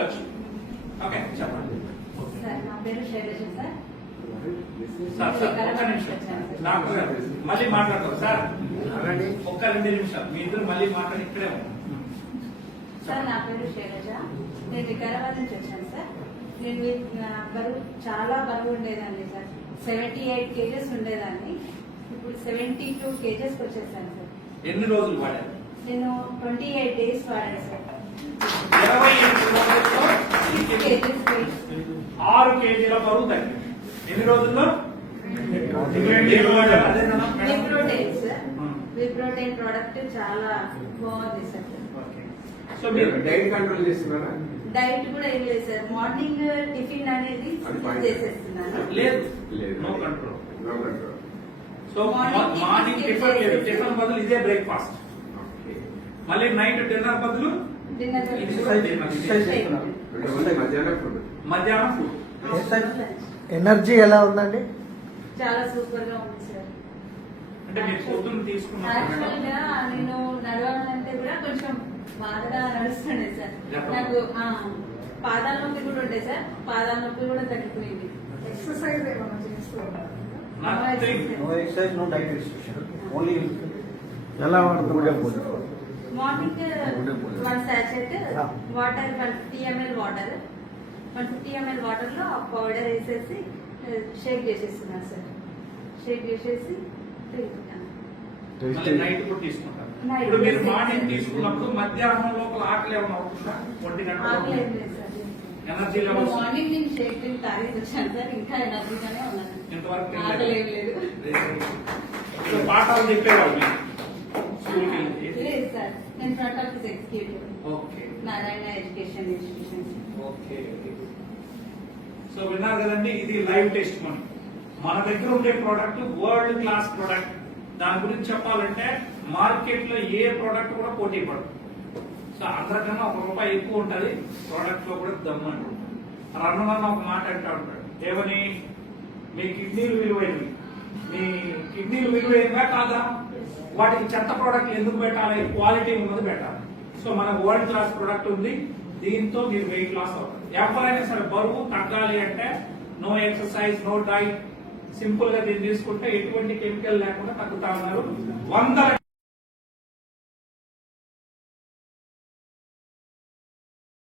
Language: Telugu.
అడగచ్చు. ఓకే చెప్పండి సార్. నా పేరు శైలజ సార్. సార్ ఒక్క నిమిషం డాక్టర్ గారు మళ్ళీ మాట్లాడతారు సార్. ఒక్క 2 నిమిషాలు మీ ఇద్దరు మళ్ళీ మాట్లాడి ఇక్కడే సార్. నా పేరు శైలజ. నేను వికారాబాద్ నుంచి వచ్చాను సార్. నేను బరువు చాలా బరువు ఉండేదాన్ని సార్. 78 kgs ఉండేదాన్ని. ఇప్పుడు 72 kgs వచ్చేసాను సార్. ఎన్ని రోజులు వాడారు? నేను 28 days వాడాను సార్. 27 6 kgల బరువు తగ్గింది. ఎన్ని రోజుల్లో? విప్రోటైన్ సార్. విప్రోటైన్ ప్రోడక్ట్ చాలా బాగుంది సార్. సో మీరు డైట్ కంట్రోల్ చేస్తున్నారా? డైట్ కూడా ఏం లేదు సార్. మార్నింగ్ టిఫిన్ అనేది చేసేస్తున్నాను. లేదు no control. So morning tiffin లేదు. టిఫిన్ బదులు ఇదే బ్రేక్ఫాస్ట్. మళ్ళీ నైట్ డిన్నర్ బదులు మధ్యాహ్నం ఫుడ్. ఎనర్జీ ఎలా ఉందండి? చాలా సూపర్ గా ఉంది సార్. అంటే మీరు పొద్దున్న తీసుకున్నారు. యాక్చువల్ గా నేను నడవాలంటే కూడా కొంచెం బాగా నడుస్తుండే సార్. నాకు పాదాల నొప్పి కూడా ఉండే సార్. పాదాల నొప్పి కూడా తగ్గిపోయింది. ఎక్సర్సైజ్ ఏమైనా చేస్తున్నారా? ఎలా వాడుతున్నారు? Morning 1 sachet water, 150 ml water, 150 ml water లో పౌడర్ వేసేసి షేక్ చేసేస్తున్నాను సార్. షేక్ చేసేసి నైట్ కూడా తీసుకుంటారు. ఇప్పుడు మీరు మార్నింగ్ తీసుకున్నప్పుడు మధ్యాహ్నం లోపల ఆకలి ఏమైనా అవుతుందా? 1 గంట ఎనర్జీ లెవెల్స్ మార్నింగ్ నేను షేక్ తాగేసి వచ్చాను సార్. ఇంకా ఎనర్జీగానే ఉన్నాను. ఇంతవరకు ఆకలి ఏం లేదు. పాఠాలు చెప్పేవాళ్ళు లేదు సార్. నేను front office executive. Okay Narayana education institution. Okay. So విన్నారు కదండి, ఇది లైవ్ టెస్ట్ మనీ. మన దగ్గర ఉండే ప్రోడక్ట్ వరల్డ్ క్లాస్ ప్రోడక్ట్. దాని గురించి చెప్పాలంటే మార్కెట్ లో ఏ ప్రోడక్ట్ కూడా పోటీ పడదు. సో అందరికన్నా ₹1 ఎక్కువ ఉంటది. ప్రోడక్ట్ లో కూడా దమ్ము అంటారు. రన్నమన్న ఒక మాట అంటా ఉంటాడు. ఏమని? మీ కిడ్నీలు విలువైనవి. మీ కిడ్నీలు విలువైనవా కాదా? వాటికి చెత్త ప్రోడక్ట్ ఎందుకు పెట్టాలి? క్వాలిటీ ఉన్నది పెట్టాలి. సో మన వరల్డ్ క్లాస్ ప్రోడక్ట్ ఉంది. దీంతో మీరు వెయిట్ లాస్ అవుతుంది. ఎవరైనా సరే బరువు తగ్గాలి అంటే no exercise, no diet, simple గా దీన్ని తీసుకుంటే ఎటువంటి కెమికల్ లేకుండా తగ్గుతా ఉన్నారు. 100